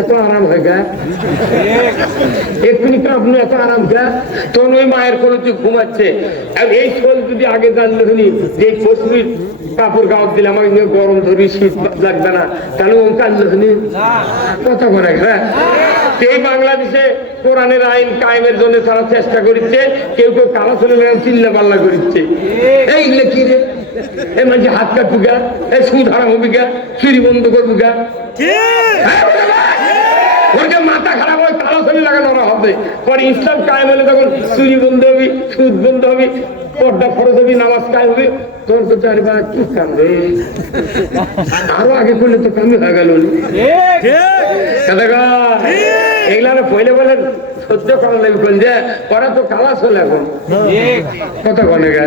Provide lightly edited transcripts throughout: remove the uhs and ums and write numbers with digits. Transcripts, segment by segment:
এত আরাম হয়ে গা এক্ষুনি আপনি এত আরাম গা তখন ওই মায়ের কোলে তুই ঘুমাচ্ছে। এই শোল যদি আগে জানলে শুনি যে কশ্মীর কাপড় গাওয়ার দিলে আমাকে নিয়ে গরম ধরি শীত লাগবে না, তাহলে ও কানলে শুনি কথা করে। হ্যাঁ, এই বাংলাদেশে কোরআনের আইন কায়েমের জন্য তারা চেষ্টা করছে, কেউ কেউ কালা চলে চিল্লা পাল্লা করছে। এইগুলো কি রে, এ মানে হাত কাটবো গা, এ সুদ হারাম হবি গা, চুরি বন্ধ করবো গা, ওকে মাথা খারাপ হয়, কালো ছবি লাগানো হবে। পরে ইসলাম কায়েম হলে তখন চুরি বন্ধ হবি, সুদ বন্ধ হবি, পর্দা ফরজ হবি, নামাজ কায়েম হবে। তোর তো চারিবার কি কামবে, আরো আগে করলে তো কামি হয়ে গেল। এগুলা পয়লে বলে সহ্য করা লাগবে, কোন যে ওরা তো কালা চলে এখন কথা বলে গা।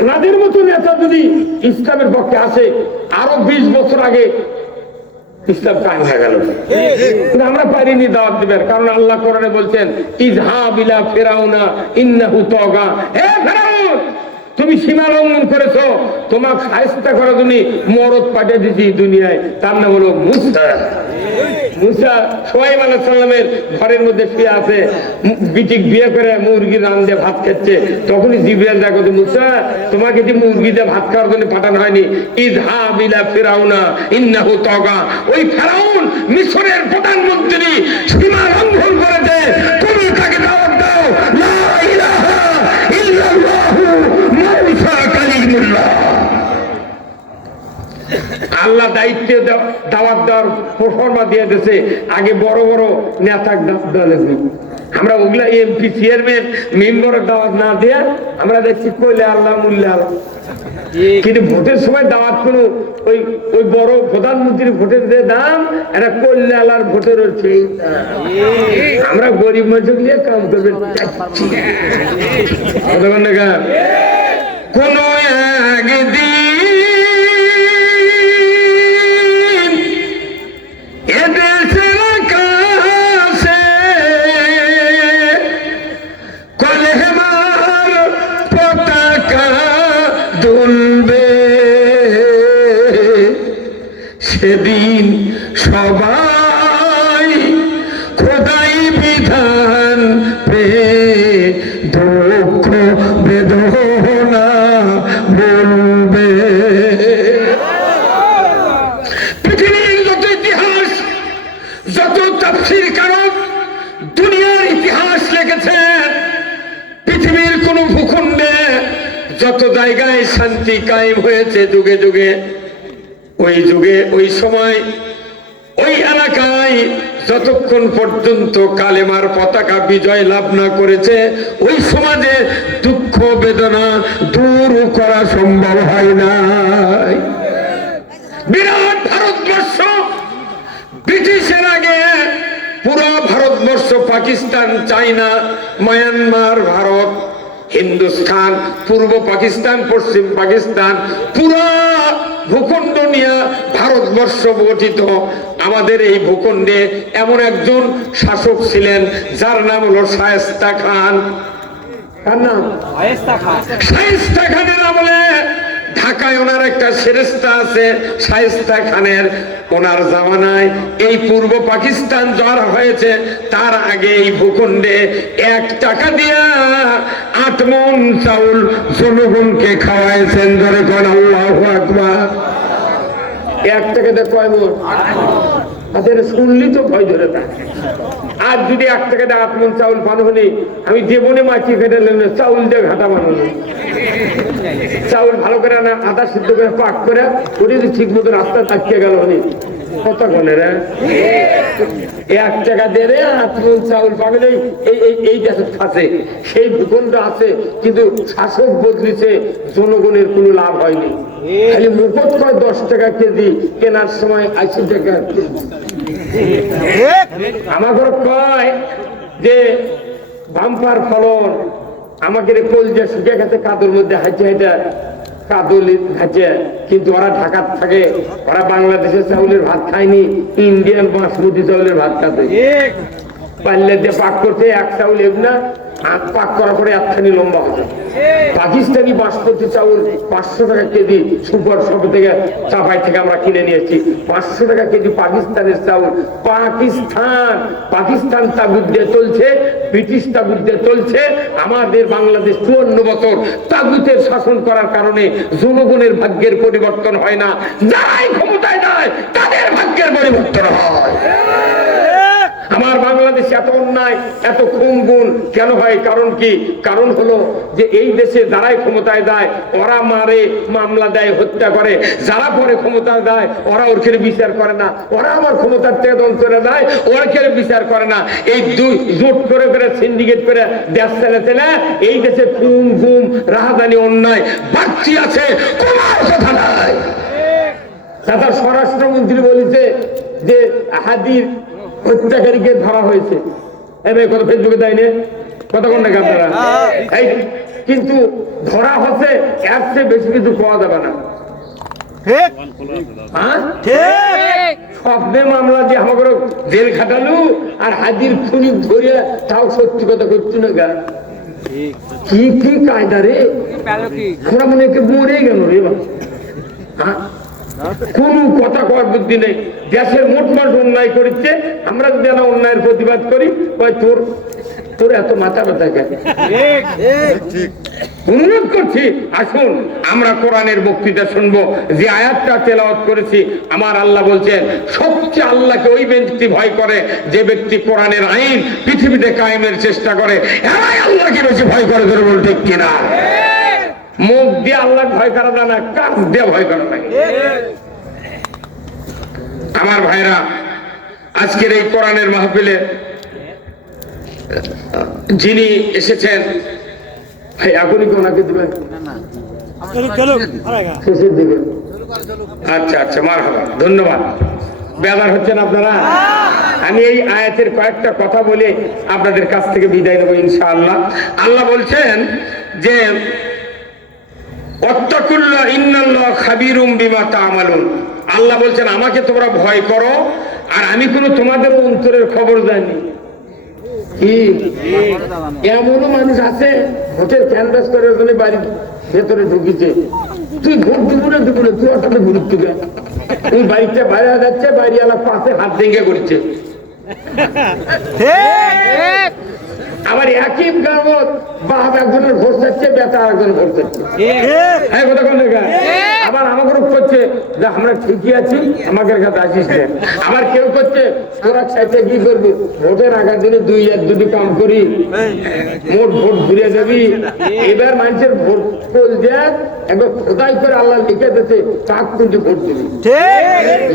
ওনাদের মতো নেতা যদি ইসলামের পক্ষে আসে, আরো 20 বছর আগে ইসলাম কায়েম হয়ে গেল। কিন্তু আমরা পারিনি দাওয়াত দিবেন, কারণ আল্লাহ কোরআনে বলছেন ইযহাব ইলা ফিরাউনা ইন্নাহু তাগা। হে ফিরাউন, তুমি সীমা লঙ্ঘন করেছো, তোমার শায়েস্তা করার জন্য মরদ পাঠিয়ে দিয়েছি দুনিয়ায়, তার নাম হলো মুসা। মুসা সোহাইব আলাইহিস সালামের ঘরের মধ্যে শুয়ে আছে, বিটিক বিয়ে করে মুরগি রান দিয়ে ভাত খাচ্ছে। তখনই জিবরাইল দেখো, মুসা তোমাকে যে মুরগি দিয়ে ভাত খাওয়ার জন্য পাঠানো হয়নি, ইযহাব ইলা ফিরাউনা ইন্নাহু তাগা। ওই ফিরাউন মিশরের প্রধানমন্ত্রী সীমা লঙ্ঘন করেছে, তুমি তাকে দাওয়াত দাও লা ইলাহা ইল্লাল্লাহু মুসা কালিমুল্লাহ। আল্লাহ দায়িত্ব দাওয়াত দেওয়ার প্রফরমা দিয়ে দিয়েছে, আগে বড় বড় নেতা লাগবে। আমরা ওগুলা এমপি চেয়ারম্যান মেম্বারের দাওয়াত না দেয়া আমরা দেখছি কইলে আল্লাহ মূল্য আল্লাহ। কিন্তু ভোটের সময় দাওয়াত কোনো ওই ওই বড় প্রধানমন্ত্রীর ভোটের যে দাম, এটা কল্যাণ আল্লাহর ভোটের হচ্ছে। আমরা গরিব মানুষ নিয়ে কাম করবেন কোন একদিন সেদিন সবাই খোদাই বিধান পে দুঃখ বেদনা বলবে। পৃথিবীর যত ইতিহাস, যত তাফসীর কারক দুনিয়ার ইতিহাস লিখেছে, পৃথিবীর কোন ভূখণ্ডে যত জায়গায় শান্তি কায়েম হয়েছে যুগে যুগে, ওই যুগে ওই সময় ওই এলাকায় যতক্ষণ পর্যন্ত কালেমার পতাকা বিজয় লাভ না করেছে, ওই সমাজে দুঃখ বেদনা দূর করা সম্ভব হয় নাই। বিরাট ভারতবর্ষ, ব্রিটিশের আগে পুরো ভারতবর্ষ, পাকিস্তান, চায়না, মায়ানমার, ভারত, হিন্দুস্তান, পূর্ব পাকিস্তান, পশ্চিম পাকিস্তান, পুরো ভূখণ্ড নিয়ে ভারতবর্ষ গঠিত। আমাদের এই ভূখণ্ডে এমন একজন শাসক ছিলেন যার নাম হলো শায়েস্তা খান। কার নাম? শায়েস্তা খানের আমলে ঢাকায় ওনার একটা সেরেস্তা আছে শায়েস্তা খানের। ওনার জামানায় এই পূর্ব পাকিস্তান যারা হয়েছে, তার আগে এই ভূখণ্ডে 1 টাকা দিয়া 8 মণ চাউল জনগণকে খাওয়াইছেন। ধরে কোন আল্লাহু আকবার। 1 টাকা দিয়ে কয় মণ? শুনলি তো ভয় ধরে থাকে। আর যদি 1 টাকা দিয়ে 8 মণ চাউল পান হলে, আমি জীবনে মাছি খেটে চাউল দিয়ে ঘাটা বানানো। চাউল ভালো করে না আদা সিদ্ধ করে পাক করে ওটা যদি ঠিক মতো রাস্তা আটকে গেল হলে কত গনে রে 1 টাকা দিয়ে 8 মণ চাউল পাবেন। এই দেশে আছে, সেই ভূখণ্ড আছে, কিন্তু শাসক বদলিছে, জনগণের কোনো লাভ হয়নি। খালি মুখত কয় 10 টাকা কেজি, কেনার সময় 80 টাকা কেজি। আমাকে কয় যে বাম্পার ফলন, আমাকে কলজা শুকিয়ে গেছে কাদুর মধ্যে হাঁটে হাঁটে কাদুল হাঁটে, কিন্তু ওরা ঢাকার থাকে, ওরা বাংলাদেশের চাউলের ভাত খায়নি, ইন্ডিয়ান বাসমতি চাউলের ভাত খাতে। পাল্লে দিয়ে পাক করতে 1 চাউল এবনা হাত পাক করার পরে একখানি লম্বা হতো। পাকিস্তানি বাসমতি চাউল 500 টাকা কেজি, সুপার শপ থেকে চাপাই থেকে আমরা কিনে নিয়েছি 500 টাকা কেজি পাকিস্তানের চাউল। পাকিস্তান তাগুত দিয়ে চলছে, ব্রিটিশ তাগুত দিয়ে চলছে। আমাদের বাংলাদেশ 54 বছর তাগুতের শাসন করার কারণে জনগণের ভাগ্যের পরিবর্তন হয় না, যারাই ক্ষমতায় যায় তাদের ভাগ্যের পরিবর্তন হয়। আমার বাংলাদেশে এত অন্যায়, এত খুন গুণ কেন হয়? কারণ কি? কারণ হলো যে এই দেশে যারাই ক্ষমতায় যায় ওরা মারে, মামলা দেয়, হত্যা করে। যারা পরে ক্ষমতায় দেয় ওরা ওর খেলে বিচার করে না, ওরা আমার ক্ষমতার থেকে দল করে দেয়, ওর খেলে বিচার করে না। এই জোট করে করে সিন্ডিকেট করে দেশ চালাতে না, এই দেশে খুন গুম রাহাজানি অন্যায় বাড়তি আছে, কোনো কথা নাই। তারা স্বরাষ্ট্রমন্ত্রী বলেছে যে হাদির হত্যাকারীকে ধরা হয়েছে, এবার কথা ফেসবুকে দেয়নি, কথা কোন নাকি আপনারা? এই কিন্তু ধরা হচ্ছে, এর চেয়ে বেশি কিছু পাওয়া যাবে না। স্বপ্নের মামলা দিয়ে আমাকে জেল খাটালু আর হাজির খুনি ধরে তাও সত্যি কথা করছি না গা। কি কি কায়দা রে, আমরা মনে হয় মরে গেল রে। কোন কথা কর বুদ্ধি নেই। দেশের মোট মানুষ অন্যায় করছে, আমরা যদি অন্যায়ের প্রতিবাদ করি তোর এত মাথা ব্যথা কেন? অনুরোধ করছি আসুন আমরা কোরআনের বক্তৃতা শুনবো। যে আয়াতটা তেলাওয়াত করেছি, আমার আল্লাহ বলছেন সবচেয়ে আল্লাহকে ওই ব্যক্তি ভয় করে যে ব্যক্তি কোরআনের আইন পৃথিবীতে কায়েমের চেষ্টা করে। এরাই আল্লাহকে বেশি ভয় করে, ধরে বল ঠিক কিনা? মুখ দিয়ে আল্লাহ ভয় করা যায় না, কাজ দিয়ে ভয় করা লাগে। আমার ভাইরা, আজকের এই কোরআনের মাহফিলে যিনি এসেছেন, ভাই এখনই কি ওনাকে দিবেন? শেষের দিকে? আচ্ছা আচ্ছা, মারহাবা, ধন্যবাদ। বেজার হচ্ছেন আপনারা? আমি এই আয়াতের কয়েকটা কথা বলে আপনাদের কাছ থেকে বিদায় নেব ইনশাআল্লাহ। আল্লাহ বলছেন যে ওয়াত্তাকুল্লাহ ইন্নাল্লাহ খাবীরুম বিমা তা'মালুন। আল্লাহ বলছেন আমাকে তোমরা ভয় করো আর আমি কোনো তোমাদের অন্তরের খবর জানি। কি এমনও মানুষ আছে ভোটের ক্যানভাস করার জন্য বাড়ির ভেতরে ঢুকিছে, তুই ভোট দিব না দিব না, তুই ওটাতে ভোট দিবে। তুই বাড়িতে বাইরে যাচ্ছে, বাড়িওয়ালা পাশে হাত ভেঙে করছে। আবার একই গ্রামত বাপ একজনের ভোট চাচ্ছে, বেটা একজন ভোট চাচ্ছে। হ্যাঁ কথা কোন জায়গায়? আবার আমাকে করছে যে আমরা ঠিকই আছি, আমাদের কাছে আসিস না। আবার কেউ করছে তোরা চাইতে কি করবি, ভোটের আগের দিনে দুটি কাম করি, মোট ভোট ঘুরে যাবি। এবার মানুষের ভোট পোল দেখ একবার খোদাই করে আল্লাহ লিখে দিতে কাক কিন্তু ভোট দিবি।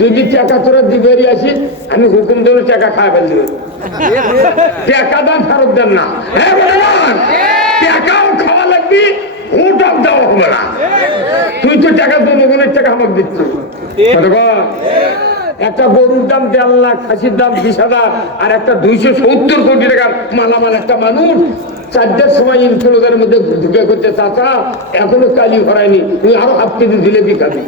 যদি টাকা তোরা দিবে আসিস, আমি হুকুম দেবো টাকা খাওয়া ফেলবি, টাকা দাম ফেরত দেন না। হ্যাঁ বললাম টাকাও খাওয়া লাগবি, ভোটও দেওয়া হবে না। তুই তো টাকা জনগণের টাকা আমাকে দিচ্ছ। একটা গরুর দাম 1.5 লাখ, খাসির দাম 20,000, আর একটা 270 কোটি টাকার মালামাল একটা মানুষ 4টার সময় ইনক্লোজারের মধ্যে ঢুকে করতে, চাচা এখনো কালি ভরায়নি, তুই আরো হাফ কেজি জিলেবি খাবি।